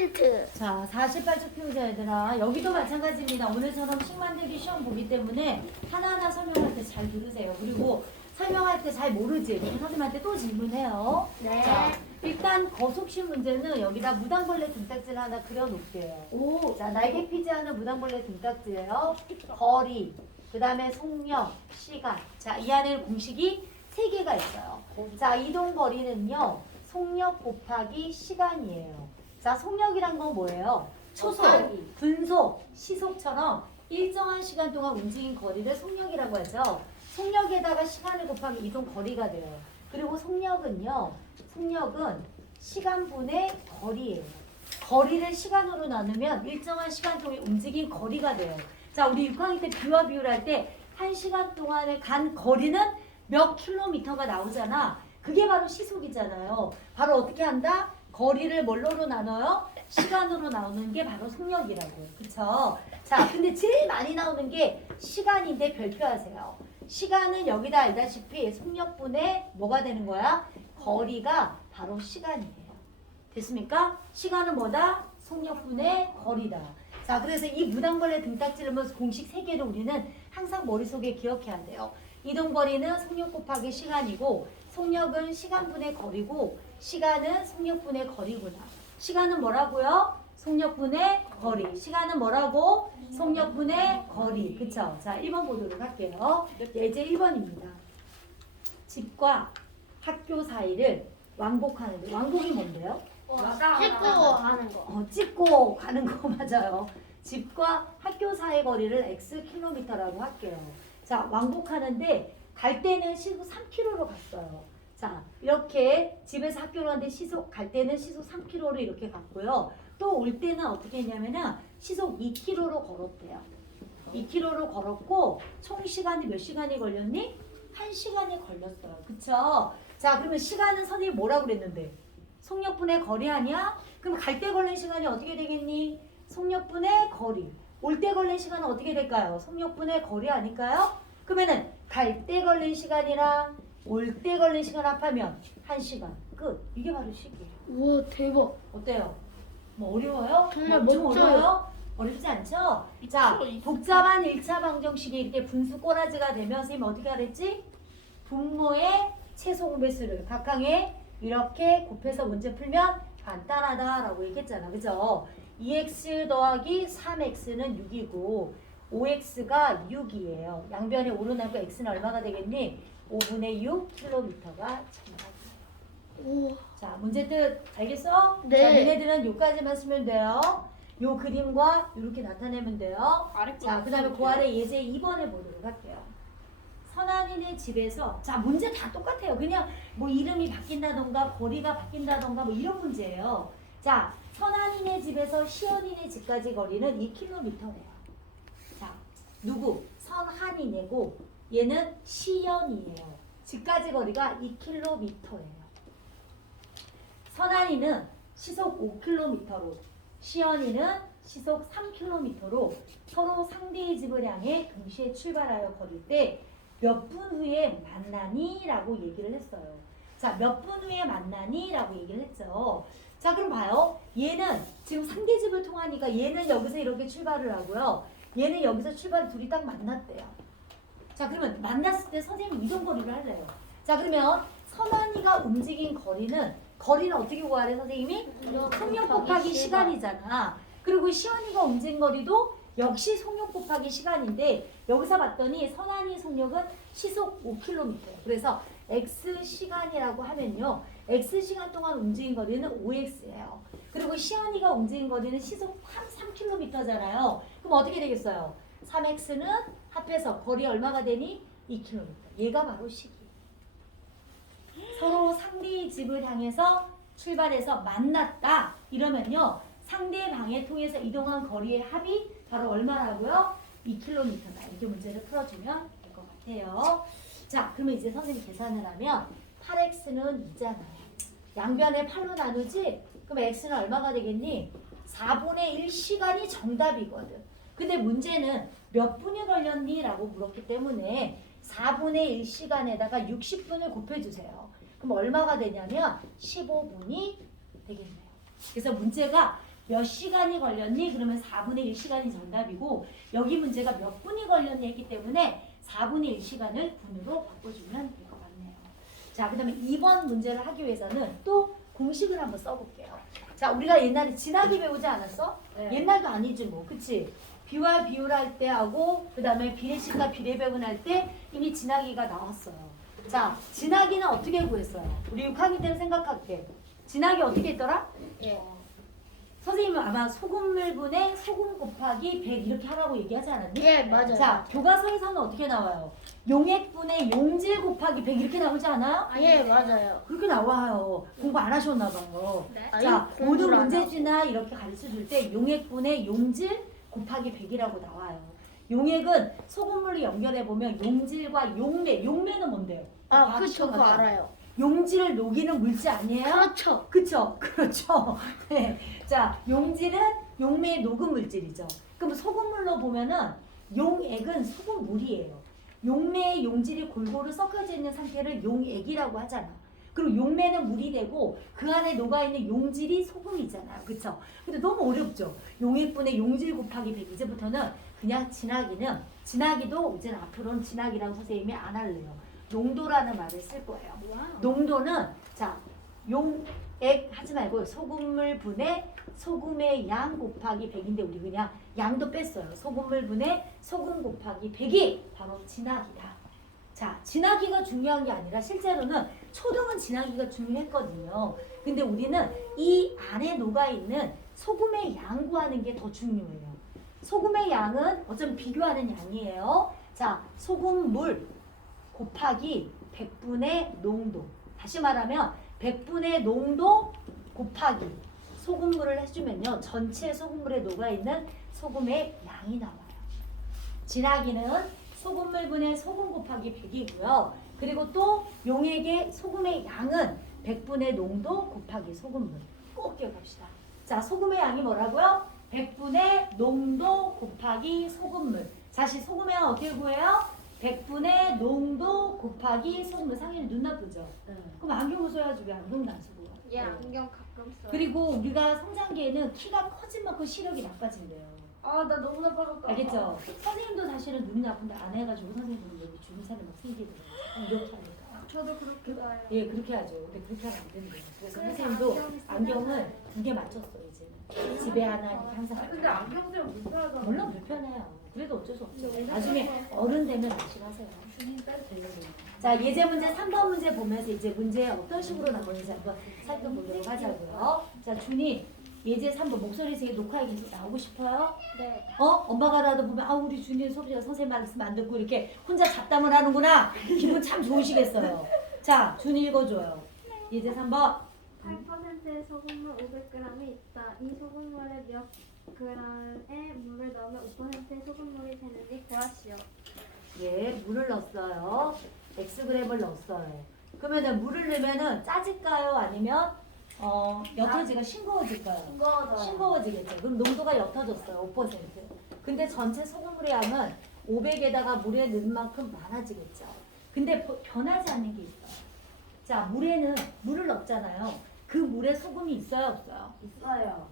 10%. 자, 48초 피우자 얘들아. 여기도 마찬가지입니다. 오늘처럼 식 만들기 시험 보기 때문에 하나하나 설명할 때 잘 들으세요. 그리고 설명할 때 잘 모르지? 그럼 선생님한테 또 질문해요. 네. 자, 일단 거속시 문제는 여기다 무당벌레 등딱지를 하나 그려놓을게요. 오. 자, 날개 피지 않은 무당벌레 등딱지예요. 거리, 그 다음에 속력, 시간. 자, 이 안에 공식이 3개가 있어요. 자, 이동거리는요. 속력 곱하기 시간이에요. 자, 속력이란 건 뭐예요? 초속, 곱하기. 분속, 시속처럼 일정한 시간 동안 움직인 거리를 속력이라고 하죠. 속력에다가 시간을 곱하면 이동 거리가 돼요. 그리고 속력은 시간분의 거리예요. 거리를 시간으로 나누면 일정한 시간 동안 움직인 거리가 돼요. 자, 우리 6학년 때 비와 비유를 할 때 1시간 동안에 간 거리는 몇 킬로미터가 나오잖아. 그게 바로 시속이잖아요. 바로 어떻게 한다? 거리를 뭘로 나눠요? 시간으로 나오는 게 바로 속력이라고요. 그쵸? 자, 근데 제일 많이 나오는 게 시간인데 별표하세요. 시간은 여기다 알다시피 속력분의 뭐가 되는 거야? 거리가 바로 시간이에요. 됐습니까? 시간은 뭐다? 속력분의 거리다. 자, 그래서 이 무당벌레 등딱지를 보면서 공식 3개를 우리는 항상 머릿속에 기억해야 돼요. 이동거리는 속력 곱하기 시간이고 속력은 시간분의 거리고 시간은 속력분의 거리구나. 시간은 뭐라고요? 속력분의 거리. 시간은 뭐라고? 속력분의 거리. 그쵸? 자, 1번 보도록 할게요. 예제 1번입니다. 집과 학교 사이를 왕복하는데 왕복이 뭔데요? 찍고 하는 거. 찍고 가는 거 맞아요. 집과 학교 사이 거리를 x 킬로미터라고 할게요. 자, 왕복하는데 갈 때는 시속 3km로 갔어요. 자, 이렇게 집에서 학교로 가는데 갈 때는 시속 3km로 이렇게 갔고요. 또 올 때는 어떻게 했냐면은 시속 2km로 걸었대요. 2km로 걸었고 총 시간이 몇 시간이 걸렸니? 1시간이 걸렸어요. 그쵸? 자, 그러면 시간은 선생님이 뭐라고 그랬는데? 속력분의 거리 아니야? 그럼 갈 때 걸린 시간이 어떻게 되겠니? 속력분의 거리. 올 때 걸린 시간은 어떻게 될까요? 속력분의 거리 아닐까요? 그러면은 갈 때 걸린 시간이랑 올 때 걸린 시간 합하면 1시간. 끝. 이게 바로 식이에요. 우와, 대박. 어때요? 뭐 어려워요? 정말 좀 멋져요. 어려워요? 어렵지 않죠? 자, 복잡한 1차 방정식이 이렇게 분수 꼬라지가 되면 선생님 어떻게 하랬지? 분모의 최소 공배수를 각항에 이렇게 곱해서 문제 풀면 간단하다라고 얘기했잖아. 그죠? 2x 더하기 3x는 6이고 5x가 6이에요. 양변에 오르나고 x는 얼마가 되겠니? 5분의 6km가 정답이에요. 오. 자, 문제 뜻 알겠어? 네. 자, 니네들은 요까지만 쓰면 돼요. 요 그림과 이렇게 나타내면 돼요. 자, 그 다음에 그 아래 예제 2번을 보도록 할게요. 선한이네 집에서, 자, 문제 다 똑같아요. 그냥 뭐 이름이 바뀐다던가 거리가 바뀐다던가 뭐 이런 문제예요. 자, 선한이네 집에서 시연이네 집까지 거리는 2km래요. 자, 누구? 선한이네고 얘는 시연이에요. 집까지 거리가 2km예요. 선한이는 시속 5km로 시연이는 시속 3km로 서로 상대의 집을 향해 동시에 출발하여 걸을 때 몇 분 후에 만나니? 라고 얘기를 했어요. 자, 몇 분 후에 만나니? 라고 얘기를 했죠. 자, 그럼 봐요. 얘는 지금 상대 집을 통하니까 얘는 여기서 이렇게 출발을 하고요. 얘는 여기서 출발을 둘이 딱 만났대요. 자, 그러면 만났을 때 선생님 이동거리를 할래요. 자, 그러면 선한이가 움직인 거리는 어떻게 구하래 선생님이? 속력 곱하기 시간이잖아. 그리고 시연이가 움직인 거리도 역시 속력 곱하기 시간인데 여기서 봤더니 선한이 속력은 시속 5km. 그래서 x시간이라고 하면요. x시간 동안 움직인 거리는 5x예요. 그리고 시연이가 움직인 거리는 시속 3km잖아요. 그럼 어떻게 되겠어요? 3x는 합해서 거리 얼마가 되니? 2km. 얘가 바로 식이에요. 서로 상대의 집을 향해서 출발해서 만났다. 이러면요. 상대방에 통해서 이동한 거리의 합이 바로 얼마라고요? 2km다. 이렇게 문제를 풀어주면 될 것 같아요. 자, 그러면 이제 선생님이 계산을 하면 8x는 2잖아요. 양변에 8로 나누지? 그럼 x는 얼마가 되겠니? 4분의 1시간이 정답이거든. 근데 문제는 몇 분이 걸렸니? 라고 물었기 때문에 4분의 1시간에다가 60분을 곱해주세요. 그럼 얼마가 되냐면 15분이 되겠네요. 그래서 문제가 몇 시간이 걸렸니? 그러면 4분의 1시간이 정답이고 여기 문제가 몇 분이 걸렸니 했기 때문에 4분의 1시간을 분으로 바꿔주면 될 것 같네요. 자, 그 다음에 2번 문제를 하기 위해서는 또 공식을 한번 써볼게요. 자, 우리가 옛날에 진하기 배우지 않았어? 네. 옛날도 아니지 뭐, 그치? 비와 비율할 때 하고 그 다음에 비례식과 비례배분 할 때 이미 진하기가 나왔어요. 자, 진하기는 어떻게 구했어요? 우리 6학년 때는 생각할게. 진하기 어떻게 했더라? 예. 선생님은 아마 소금물분의 소금 곱하기 100 이렇게 하라고 얘기하지 않았니? 예, 맞아요. 자, 교과서에서는 어떻게 나와요? 용액분의 용질 곱하기 100 이렇게 나오지 않아요? 예, 맞아요. 그렇게 나와요. 공부 안 하셨나 봐요. 네. 자, 아니, 모든 공부를 안 문제지나 이렇게 가르쳐 줄 때 용액분의 용질 곱하기 100이라고 나와요. 용액은 소금물로 연결해 보면 용질과 용매, 용매는 뭔데요? 아, 그쵸, 그거 알아요. 용질을 녹이는 물질 아니에요? 그렇죠. 그쵸? 그렇죠. 네. 자, 용질은 용매의 녹은 물질이죠. 그럼 소금물로 보면은 용액은 소금물이에요. 용매의 용질이 골고루 섞여져 있는 상태를 용액이라고 하잖아. 그리고 용매는 물이 되고 그 안에 녹아있는 용질이 소금이잖아요. 그쵸? 근데 너무 어렵죠? 용액분의 용질 곱하기 100 이제부터는 그냥 진하기도 이제는 앞으로는 진하기라고 선생님이 안 할래요. 농도라는 말을 쓸 거예요. 농도는 자 용액 하지 말고 소금물 분의 소금의 양 곱하기 100인데 우리 그냥 양도 뺐어요. 소금물 분의 소금 곱하기 100이 바로 진하기다. 자, 진하기가 중요한 게 아니라 실제로는 초등은 진하기가 중요했거든요. 근데 우리는 이 안에 녹아있는 소금의 양 구하는 게 더 중요해요. 소금의 양은 어쩜 비교하는 양이에요. 자, 소금물 곱하기 100분의 농도. 다시 말하면 100분의 농도 곱하기 소금물을 해주면요. 전체 소금물에 녹아있는 소금의 양이 나와요. 진하기는 소금물분의 소금 곱하기 100이고요. 그리고 또 용액의 소금의 양은 100분의 농도 곱하기 소금물. 꼭 기억합시다. 자, 소금의 양이 뭐라고요? 100분의 농도 곱하기 소금물. 다시 소금의 양 어떻게 구해요? 100분의 농도 곱하기 소금물. 상현이 눈 나쁘죠? 그럼 안경을 써야지 왜 안경도 안 쓰고? 예, 안경 가끔 써요. 그리고 우리가 성장기에는 키가 커진 만큼 시력이 나빠진대요. 아, 나 너무 나빠졌다. 알겠죠? 선생님도 사실은 눈이 나쁜데 안 해가지고 선생님은 여기 주름살이 막 생기더라고요. 이렇게 하니까. 저도 그렇게 봐요. 예, 그렇게 하죠. 근데 그렇게 하면 안 된대요. 그래서 선생님도 안경을 2개 맞췄어, 이제는. 집에 하나 이렇게 항상. 근데 안경 쓰면 불편하잖아. 물론 불편해요. 그래도 어쩔 수 없죠. 나중에 어른 되면 조심하세요. 자, 예제 문제 3번 문제 보면서 이제 문제 어떤 식으로 나오는지 한번 살펴보도록 하자고요. 자, 준이 예제 3번 목소리 제 녹화에 계속 나오고 싶어요? 네. 엄마가라도 보면 우리 준이 소리가 선생님 말씀 안 듣고 이렇게 혼자 잡담을 하는구나. 기분 참 좋으시겠어요. 자, 준이 읽어줘요. 예제 3번. 8%의 소금물 500g이 있다. 이 소금물에 몇 g의 물을 넣으면 5%의 소금물이 되는지 구하시오. 예, 물을 넣었어요. Xg을 넣었어요. 그러면은 물을 넣으면은 짜질까요? 아니면 옅어지가 싱거워질까요? 싱거워지겠죠. 그럼 농도가 옅어졌어요. 5%. 근데 전체 소금물의 양은 500에다가 물에 넣은 만큼 많아지겠죠. 근데 변하지 않는 게 있어요. 자, 물에는 물을 넣었잖아요. 그 물에 소금이 있어요, 없어요? 있어요.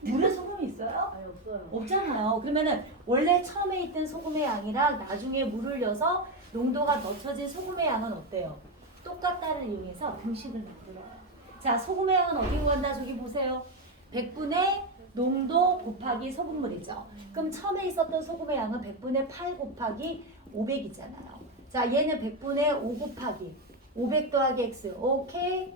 물에 소금이 있어요? 아니 없어요. 없잖아요. 그러면은 원래 처음에 있던 소금의 양이랑 나중에 물을 넣어서 농도가 낮춰진 소금의 양은 어때요? 똑같다를 이용해서 등식을 만들어요. 자, 소금의 양은 어디 구한다? 저기 보세요. 100분의 농도 곱하기 소금물이죠. 그럼 처음에 있었던 소금의 양은 100분의 8 곱하기 500이잖아요. 자, 얘는 100분의 5 곱하기 500 더하기 x. 오케이?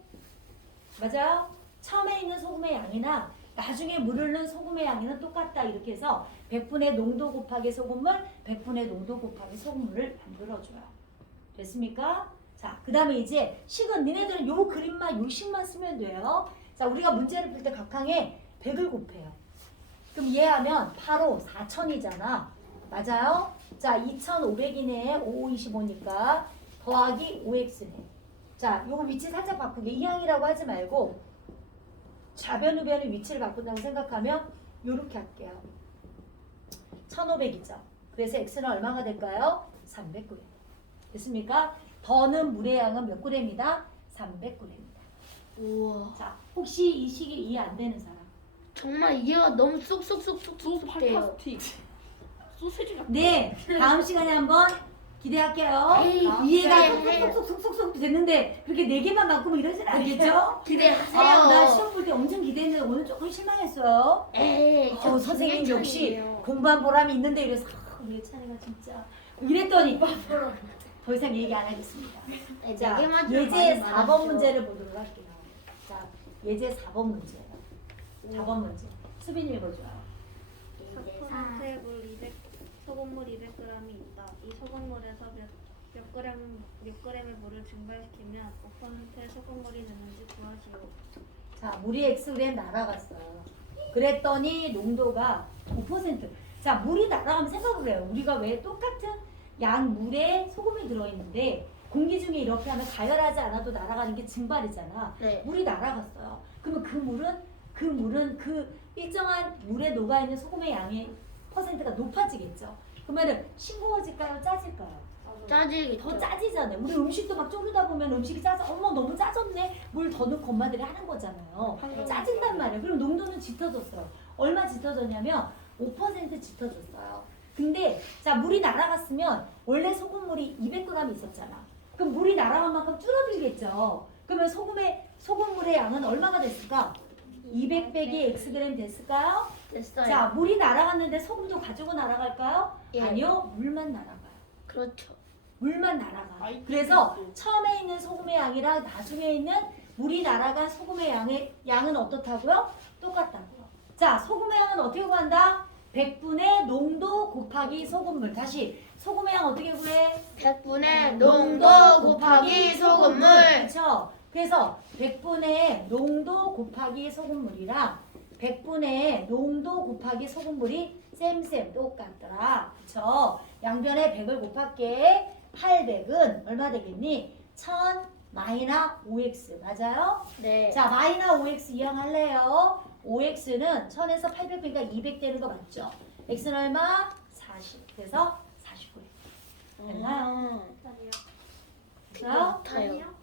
맞아요? 처음에 있는 소금의 양이나 나중에 물을 넣은 소금의 양이는 똑같다. 이렇게 해서 100분의 농도 곱하기 소금물, 100분의 농도 곱하기 소금물을 만들어줘요. 됐습니까? 자, 그 다음에 이제 식은 니네들은 요 그림만 요 식만 쓰면 돼요. 자, 우리가 문제를 풀 때 각항에 100을 곱해요. 그럼 이해하면 8호 4000이잖아. 맞아요? 자, 2500이네. 5525니까 더하기 5x네. 자, 요거 위치 살짝 바꾸게. 이항이라고 하지 말고 좌변 우변의 위치를 바꾼다고 생각하면 요렇게 할게요. 1500이죠. 그래서 x는 얼마가 될까요? 300g. 됐습니까? 더는 물의 양은 몇 g입니다? 300g입니다. 우와. 자, 혹시 이 식이 이해 안 되는 사람? 정말 이해가 너무 쏙쏙쏙쏙쏙 돼요. 파스틱. 소세지 같은. 네, 다음 시간에 한번 기대할게요. 에이, 이해가 기대해요. 쏙쏙쏙쏙쏙 됐는데 그렇게 4개만 바꾸면 이러진 않겠죠? 기대하세요. 나 시험 볼 때 엄청 기대했는데 오늘 조금 실망했어요. 에이, 선생님 역시 김예찬이에요. 공부한 보람이 있는데 이래서 예찬이가 진짜 이랬더니 더 이상 얘기 안 하겠습니다. 네, 자, 네 개만 좀 예제 많이 4번 말하죠. 문제를 보도록 할게요. 자, 예제 4번 문제예요. 4번 문제. 수빈이 읽어줘요. 네, 4%의 물 200, 소금물 200g이 있다. 이 소금물에서 몇 g의 물을 증발시키면 5%의 소금물이 되는지 구하시오. 자, 물이 X그램 날아갔어요. 그랬더니 농도가 5%. 자, 물이 날아가면 생각을 해요. 우리가 왜 똑같은 양 물에 소금이 들어있는데 공기 중에 이렇게 하면 가열하지 않아도 날아가는 게 증발이잖아. 네. 물이 날아갔어요. 그러면 그 물은 그 일정한 물에 녹아있는 소금의 양의 퍼센트가 높아지겠죠. 그러면 싱거워질까요? 짜질까요? 짜지겠죠. 더 짜지잖아요. 우리 음식도 막 졸르다 보면 음식이 짜져, 어머 너무 짜졌네. 물 더 넣고 엄마들이 하는 거잖아요. 짜진단 말이에요. 그럼 농도는 짙어졌어요. 얼마 짙어졌냐면 5% 짙어졌어요. 근데 자 물이 날아갔으면 원래 소금물이 200g 있었잖아. 그럼 물이 날아간 만큼 줄어들겠죠. 그러면 소금물의 양은 얼마가 됐을까? 200 빼기 xg 됐을까요? 됐어요. 자 물이 날아갔는데 소금도 가지고 날아갈까요? 예. 아니요, 물만 날아가요. 그렇죠. 물만 날아가. 아이, 그래서 그렇죠. 처음에 있는 소금의 양이랑 나중에 있는 물이 날아간 소금의 양은 어떻다고요? 똑같다고요. 자, 소금의 양은 어떻게 구한다? 100분의 농도 곱하기 소금물. 다시 소금의 양 어떻게 구해? 100분의 농도 곱하기 소금물. 그렇죠. 그래서 100분의 농도 곱하기 소금물이랑 100분의 농도 곱하기 소금물이 쌤 똑같더라. 그쵸? 양변에 100을 곱할게. 800은 얼마 되겠니? 1000 마이너 5x. 맞아요? 네. 자, 마이너 5x 이항할래요. 5x는 1000에서 800 빼니까 200 되는 거 맞죠? x는 얼마? 40. 그래서 49. 됐나요? 아니요. 됐어요? 같아요.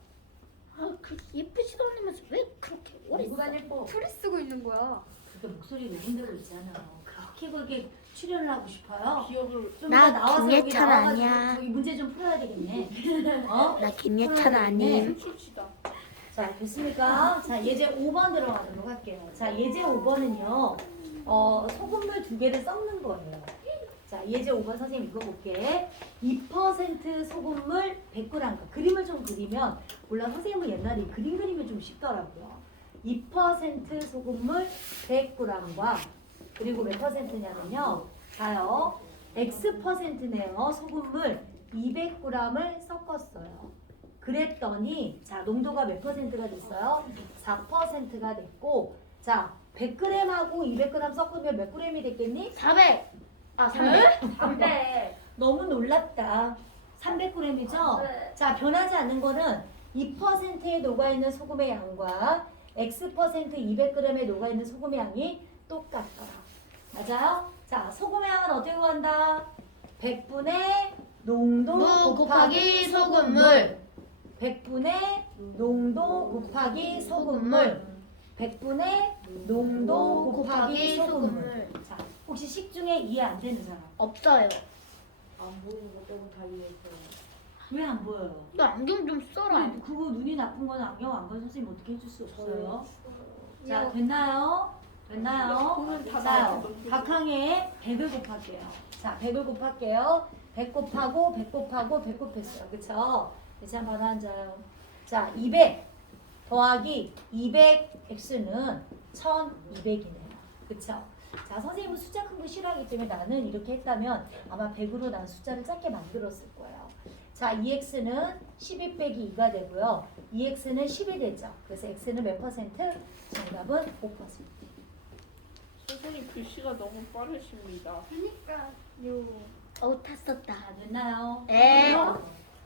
아, 그 예쁘지도 않으면서 왜 그렇게 오래 누구가 예뻐? 풀이 쓰고 있는 거야. 그게 목소리 녹음되고 있잖아요. 그렇게 출연을 하고 싶어요? 기억을 좀 나 이따 나와서 여기 김예찬 나와가지고 아니야. 저기 문제 좀 풀어야 되겠네. 어? 나 김예찬 풀어야 되겠네. 아님. 출치다. 자, 됐습니까? 자, 예제 5번 들어가도록 할게요. 자, 예제 5번은요. 소금물 2개를 섞는 거예요. 자, 예제 5번 선생님 읽어볼게. 2% 소금물 100g. 그림을 좀 그리면 몰라 선생님은 옛날에 그림 그리면 좀 쉽더라고요. 2% 소금물 100g과 그리고 몇 %냐면요. 자요. X%네요. 소금물 200g을 섞었어요. 그랬더니 자 농도가 몇 %가 됐어요? 4%가 됐고 자 100g하고 200g 섞으면 몇 g이 됐겠니? 400. 아, 300. 너무 놀랍다. 300g이죠? 네. 자 변하지 않는 거는 2%에 녹아있는 소금의 양과 X% 200g에 녹아있는 소금의 양이 똑같더라. 맞아요? 자 소금의 양은 어떻게 구한다? 100분의 농도 곱하기 소금물 100분의 농도 곱하기 소금물 100분의 농도 곱하기 소금물. 자 혹시 식 중에 이해 안 되는 사람? 없어요. 안 보이는 거 빼고 다 이해했어요. 왜 안 보여요? 너 안경 좀 써라. 그거 눈이 나쁜 거는 안경 안 간 선생님 어떻게 해줄 수 없어요. 자 이거 됐나요? 됐나요? 손은 다 자 나왔어. 각항에 100을 곱할게요. 자 100을 곱할게요. 100 곱하고 100 곱하고 100 곱했어요. 그쵸? 이제 한번 앉아요. 자 200 더하기 200x는 1200이네요. 그쵸? 자 선생님은 숫자 큰 거 싫어하기 때문에 나는 이렇게 했다면 아마 100으로 난 숫자를 작게 만들었을 거예요. 자 2x는 12 빼기 2가 되고요. 2x는 10이 되죠. 그래서 x는 몇 퍼센트? 정답은 5%. 선생님 글씨가 너무 빠르십니다. 그러니까요. 다 썼다. 다 됐나요? 네.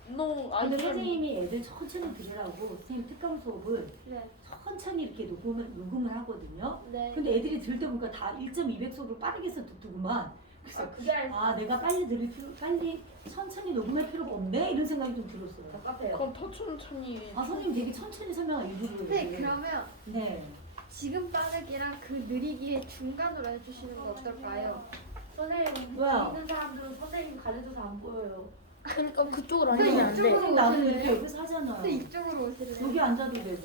너 아니 아니 선생님이 애들 천천히 들으라고 선생님 특강 수업을 네. 천천히 이렇게 녹음을 하거든요. 네. 근데 애들이 들을 때 보니까 다 1.200속으로 빠르게 해서 듣더구만. 그래서 그게 아 내가 빨리 천천히 녹음할 필요가 없네 이런 생각이 좀 들었어요. 그럼 더 천천히. 아 선생님 되게 천천히 설명할 일부러 네, 그러면 네. 지금 빠르기랑 그 느리기의 중간으로 해주시는 거 어떨까요? 선생님 뭐야? 있는 사람들은 선생님 가르쳐서 안 보여요. 그러니까 그쪽으로 앉으면 안 돼. 선생님 나는 이렇게 여기서 하잖아요. 근데 이쪽으로 오실래요? 여기 앉아도 되고.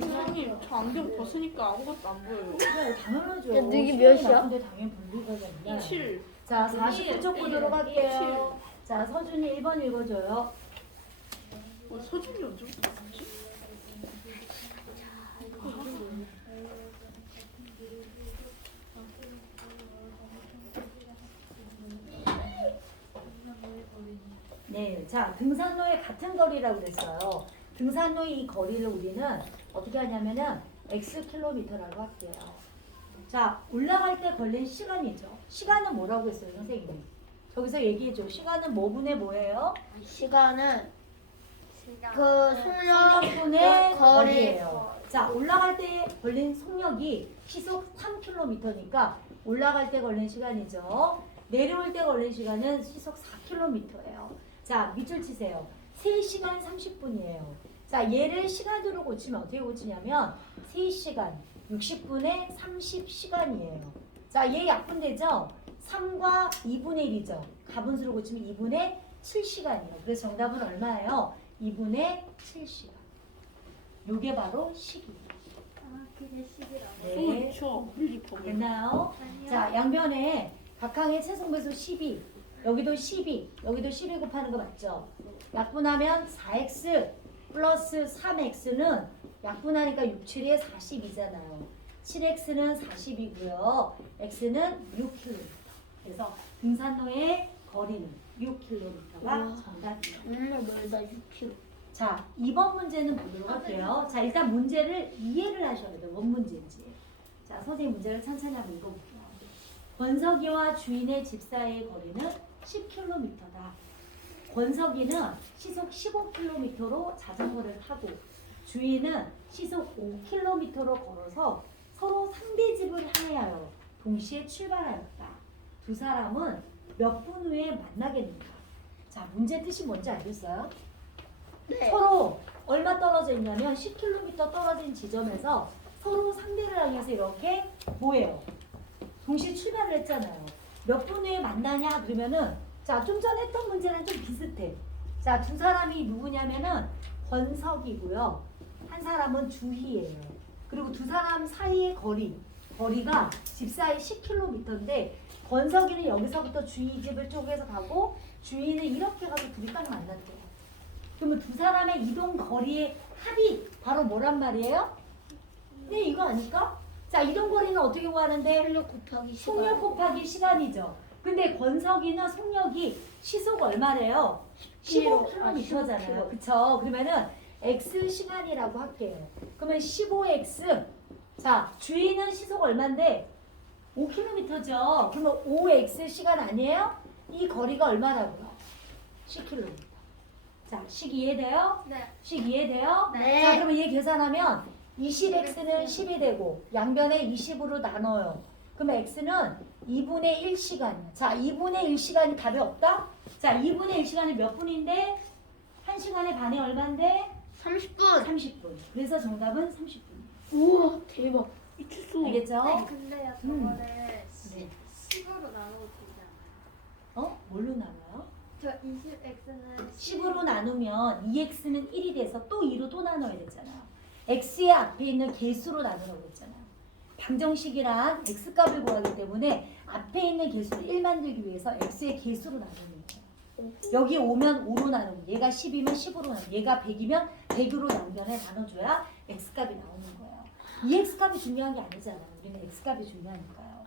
선생님 저 안경 벗으니까 아무것도 안 보여요. 그래 당연하죠. 야, 너희 몇이야? 시간이 나쁜데 당연히 볼일 가잖아. 7. 자 49쪽 보도록 할게요. 7. 자 서준이 1번 읽어줘요. 서준이 언제 봤지? 네, 자 등산로의 같은 거리라고 그랬어요. 등산로의 이 거리를 우리는 어떻게 하냐면은 x 킬로미터라고 할게요. 자 올라갈 때 걸린 시간이죠. 시간은 뭐라고 했어요, 선생님이? 저기서 얘기해줘. 시간은 뭐 분의 뭐예요? 시간은 시간. 그 속력분의 거리. 거리예요. 자 올라갈 때 걸린 속력이 시속 3km니까 올라갈 때 걸린 시간이죠. 내려올 때 걸린 시간은 시속 4km예요. 자 밑줄 치세요. 3시간 30분이에요. 자 얘를 시간으로 고치면 어떻게 고치냐면 3시간 60분에 30시간이에요. 자 얘 약분되죠? 3과 2분의 1이죠. 가분수로 고치면 2분의 7시간이에요. 그래서 정답은 얼마예요? 2분의 7시간. 요게 바로 시기예요. 아, 그게 시기라고. 네. 그렇죠. 빨리 보면. 됐나요? 아니요. 자 양변에 각항의 최소배수 12, 여기도 12, 여기도 12 곱하는 거 맞죠? 약분하면 4x 플러스 3x는 약분하니까 6, 7에 40이잖아요. 7x는 40이고요. x는 6km. 그래서 등산로의 거리는 6km가 정답이에요. 정말 멀다 6km. 자, 2번 문제는 보도록 할게요. 자, 일단 문제를 이해를 하셔야 돼요. 뭔 문제인지. 자, 선생님 문제를 천천히 한번 읽어볼게요. 권석이와 주인의 집 사이의 거리는 10km다. 권석이는 시속 15km로 자전거를 타고 주인은 시속 5km로 걸어서 서로 상대 집을 향하여 동시에 출발하였다. 두 사람은 몇 분 후에 만나겠는가? 자, 문제 뜻이 뭔지 알겠어요? 네. 서로 얼마 떨어져 있냐면 10km 떨어진 지점에서 서로 상대를 향해서 이렇게 뭐예요? 동시에 출발을 했잖아요. 몇 분 후에 만나냐 그러면은 자, 좀 전에 했던 문제랑 좀 비슷해. 자, 두 사람이 누구냐면은 권석이고요. 한 사람은 주희예요. 그리고 두 사람 사이의 거리가 집 사이 10km인데 권석이는 여기서부터 주희 집을 쪽에서 가고 주희는 이렇게 가서 둘이 딱 만났대요. 그러면 두 사람의 이동 거리의 합이 바로 뭐란 말이에요? 네, 이거 아닐까? 자, 이동 거리는 어떻게 구하는데? 속력 곱하기 시간. 속력 곱하기 시간이죠. 근데 권석이는 속력이 시속 얼마래요? 15km잖아요. 그쵸? 그러면은 x 시간이라고 할게요. 그러면 15x. 자, 주인은 시속 얼만데? 5km죠. 그러면 5x 시간 아니에요? 이 거리가 얼마라고요? 10km. 자, 식 이해돼요? 네. 식 이해돼요? 네. 자, 그러면 얘 계산하면 20x는 10이 되고 양변에 20으로 나눠요. 그럼 x는 2분의 1시간이야. 자, 2분의 1시간이 답이 없다? 자, 2분의 1시간이 몇 분인데? 1시간의 반이 얼만데? 30분. 30분. 그래서 정답은 30분. 우와 대박. 미쳤어. 알겠죠? 네, 근데요, 저거를 네. 10으로 나눠도 되지 않아요? 어? 뭘로 나눠요? 저 20x는 10으로 나누면 2x는 1이 돼서 또 2로 또 나눠야 되잖아요. x의 앞에 있는 개수로 나누라고 했잖아요. 방정식이란 x값을 구하기 때문에 앞에 있는 개수를 1 만들기 위해서 x의 개수로 나누는 거예요. 여기 오면 5로 나누고 얘가 10이면 10으로 나누고 얘가 100이면 100으로 남변에 나눠줘야 x값이 나오는 거예요. 이 x값이 중요한 게 아니잖아요. 우리는 x값이 중요하니까요.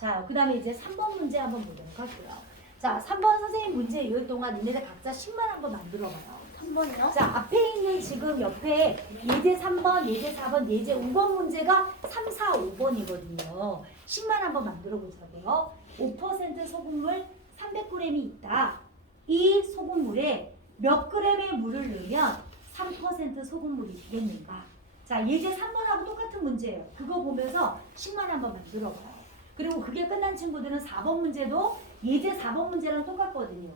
자, 그 다음에 이제 3번 문제 한번 보도록 할게요. 자, 3번 선생님 문제 읽을 동안 니네들 각자 10만 한번 만들어봐요. 3번이요? 자, 앞에 있는 지금 옆에 예제 3번, 예제 4번, 예제 5번 문제가 3, 4, 5번이거든요. 10만 한번 만들어 보자고요. 5% 소금물 300g이 있다. 이 소금물에 몇 g의 물을 넣으면 3% 소금물이 되겠는가? 자, 예제 3번하고 똑같은 문제예요. 그거 보면서 10만 한번 만들어 봐요. 그리고 그게 끝난 친구들은 4번 문제도 예제 4번 문제랑 똑같거든요.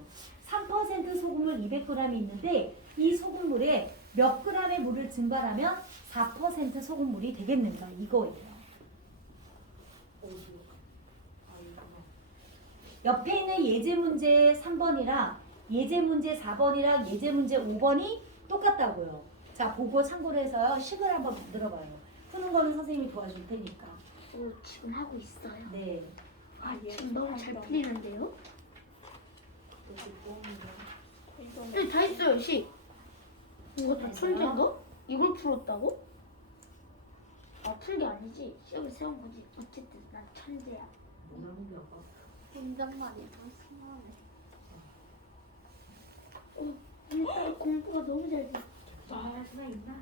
3% 소금물 200g이 있는데 이 소금물에 몇 g의 물을 증발하면 4% 소금물이 되겠는가 이거예요. 옆에 있는 예제 문제 3번이랑 예제 문제 4번이랑 예제 문제 5번이 똑같다고요. 자, 보고 참고를 해서요. 식을 한번 만들어봐요. 푸는 거는 선생님이 도와줄 테니까. 오, 지금 하고 있어요. 네. 지금 너무 잘 풀리는데요? 네, 다 했어요, 식. 이거 다 천재인가? 이걸 풀었다고? 아, 푼 게 아니지. 시험을 세운 거지. 어쨌든 난 천재야. 인정만이 더 심하네. 일단 공부가 너무 잘 돼. 아, 수가 있나?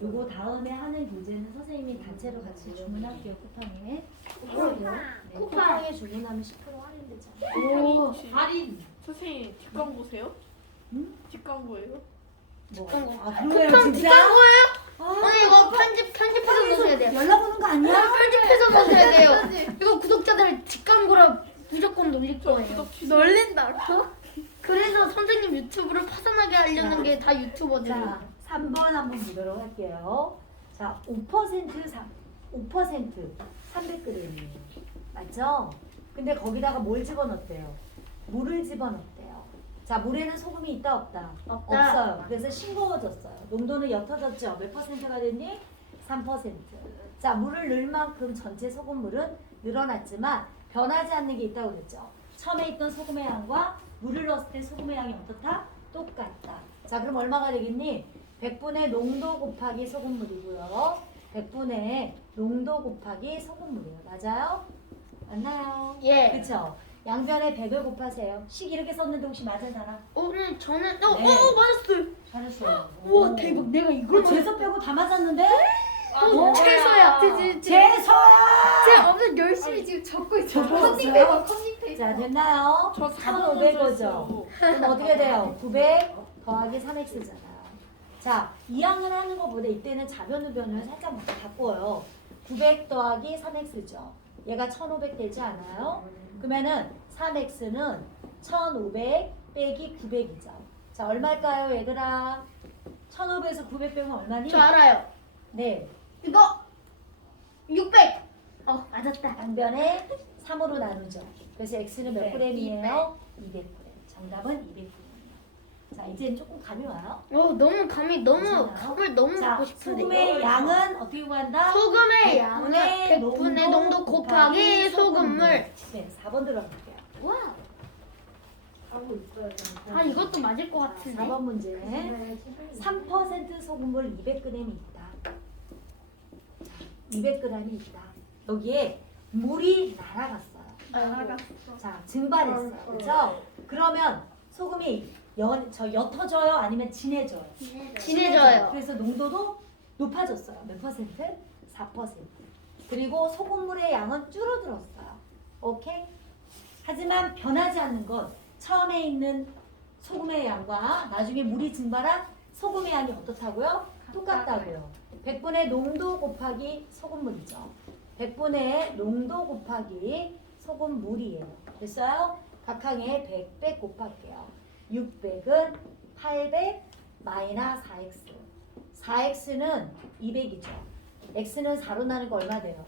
요거 다음에 하는 교재는 선생님이 단체로 같이 주문할게요. 쿠팡에. 네, 쿠팡에 주문하면 10% 할인되잖아요. 오, 할인. 선생님 뒷광 보세요? 응? 뒷광고예요? 뭐? 뒷광고. 아, 그래요, 쿠팡 진짜? 뒷광 거예요? 아, 아니 이거 편집해서 넣어야 돼요. 연락 오는 거 아니야? 편집해서 넣어야 돼요. 이거 구독자들 뒷광고라 무조건 놀릴 거예요. 구독 취소. 놀린다고? 그래서 선생님 유튜브를 파산하게 하려는 게 다 유튜버들. 자, 3번 한번 보도록 할게요. 자, 5% 300g이에요. 맞죠? 근데 거기다가 뭘 집어넣었대요? 물을 집어넣었대요. 자, 물에는 소금이 있다 없다? 없다. 없어요. 그래서 싱거워졌어요. 농도는 옅어졌죠? 몇 퍼센트가 됐니? 3%. 자, 물을 넣을 만큼 전체 소금물은 늘어났지만 변하지 않는 게 있다고 그랬죠? 처음에 있던 소금의 양과 물을 넣었을 때 소금의 양이 어떻다? 똑같다. 자, 그럼 얼마가 되겠니? 100분의 농도 곱하기 소금물이고요. 100분의 농도 곱하기 소금물이에요. 맞아요? 맞나요? 예. 그쵸? 양변에 100을 곱하세요. 식 이렇게 썼는데 혹시 맞은 사람? 오늘 저는 네. 맞았어요. 잘했어요. 우와 대박. 내가 이걸 그 재수 빼고 다 맞았는데? 최소야. 재수야! 제가 엄청 열심히 지금 적고 있어요. 적고 컨닝 있어요? 페이퍼, 컨닝 페이퍼. 자, 됐나요? 저 1,500거죠? 그럼 어떻게 돼요? 900 더하기 3x잖아요. 자, 2항을 하는 것보다 이때는 좌변 우변을 살짝 바꿔요. 900 더하기 3x죠. 얘가 1500 되지 않아요? 그러면은 3x는 1500 빼기 900이죠. 자, 얼마일까요, 얘들아? 1500에서 900 빼면 얼마니? 저 알아요. 네. 이거 600. 맞았다. 양변에 3으로 나누죠. 그래서 x는 몇 네, g이에요? 200g. 정답은 200g이에요. 자, 이제 조금 감이 와요. 너무 감을 너무 자, 먹고 싶은데. 소금의 양은 어떻게 구한다? 소금의 양은 100분의 100분의 농도 곱하기 소금물. 네, 4번 들어갈게요. 와. 이것도 맞을 것 같은데. 4번 문제. 3% 소금물 200g이 있다. 200g이 있다. 여기에 물이 날아갔어요. 자, 증발했어요. 그렇죠? 그러면 소금이 옅어져요? 아니면 진해져요? 진해져요. 그래서 농도도 높아졌어요. 몇 퍼센트? 4%. 그리고 소금물의 양은 줄어들었어요. 오케이? 하지만 변하지 않는 건 처음에 있는 소금의 양과 나중에 물이 증발한 소금의 양이 어떻다고요? 똑같다고요. 100분의 농도 곱하기 소금물이죠. 100분의 농도 곱하기 소금물이에요. 됐어요? 각항에 100, 100 곱할게요. 600은 800 마이너스 4x. 4x는 200이죠. x는 4로 나는 거 얼마 돼요?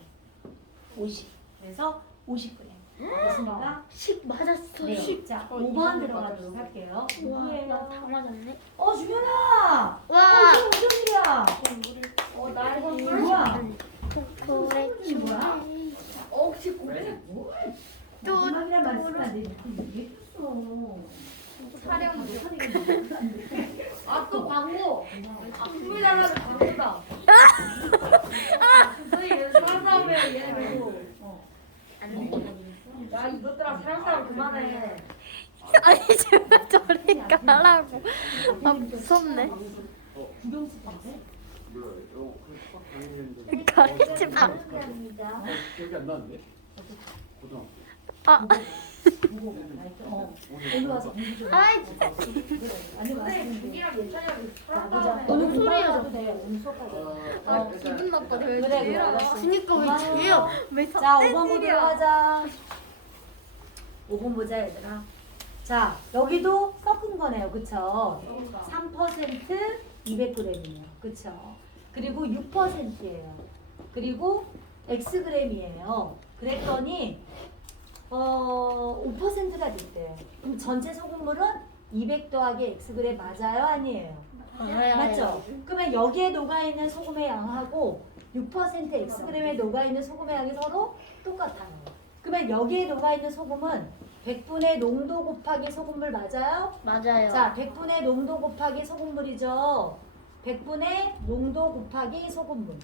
50. 그래서 50g. 됐습니까? 10 맞았어. 네. 자, 5번 들어가도록 할게요. 누구예요? 나다 맞았네. 주현아! 와. 지금 무슨 일이야? 나 이거 뭐야? 그래. 이게 뭐야? 혹시 고래? 마지막이란 말 쓰면 안 돼. 얘기했어. 촬영 중. 또 광고. 선물 달라고 광고다. 선생님, 사람 싸움에 얘는 야 이것들아 사람 싸움 그만해. 아니 제발 저리 가라고. 무섭네. 구경수 건데? 가리지 마. 기억이 안 나는데? 고등학교. 오늘 와서 공부 좀. 아이 아니 와서 우리랑 예찬이랑 사람 보자. 싸움에. 오늘 소리야 돼. 오늘 수업하자. 기분 나빠. 그래 그래 알았어. 그니까 왜 죄요? 왜 자 5번 보도록 하자. 5번 보자 얘들아. 자 여기도 섞은 거네요. 그쵸? 3% 200g이에요. 그쵸? 그리고 6%예요. 그리고 Xg이에요. 그랬더니 5%가 됐대. 그럼 전체 소금물은 200 더하기 Xg 맞아요? 아니에요? 맞죠? 그러면 여기에 녹아있는 소금의 양하고 6% Xg에 녹아있는 소금의 양이 서로 똑같아요. 그러면 여기에 녹아있는 소금은 100분의 농도 곱하기 소금물 맞아요? 맞아요. 자, 100분의 농도 곱하기 소금물이죠. 100분의 농도 곱하기 소금물.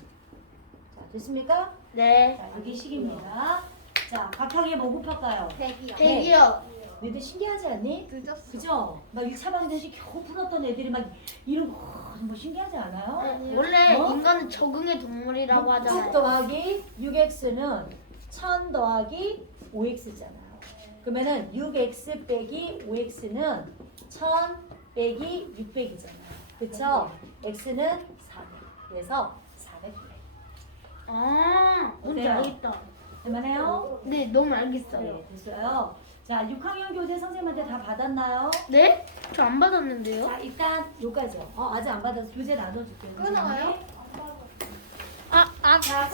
자, 됐습니까? 네. 자, 여기 식입니다. 자, 각각에 뭐 곱할까요? 100이요. 대기요. 너희들 신기하지 않니? 늦었어. 그죠? 막 1차 방정식 겨우 풀었던 애들이 막 이런 거 뭐 신기하지 않아요? 원래 어? 인간은 적응의 동물이라고 6 하잖아요. 더하기 6x는 1000 더하기 5x잖아요. 그러면은 6x 빼기 5x는 1000 빼기 600이잖아요. 그쵸? x는 400. 그래서 400. 아, 뭔지 어때요? 알겠다. 할만해요? 네, 너무 알겠어요. 네, 됐어요. 자, 6학년 교재 선생님한테 다 받았나요? 네? 저 안 받았는데요? 자, 일단 여기까지요. 아직 안 받았어. 교재 나눠줄게요. 끊어요? 자,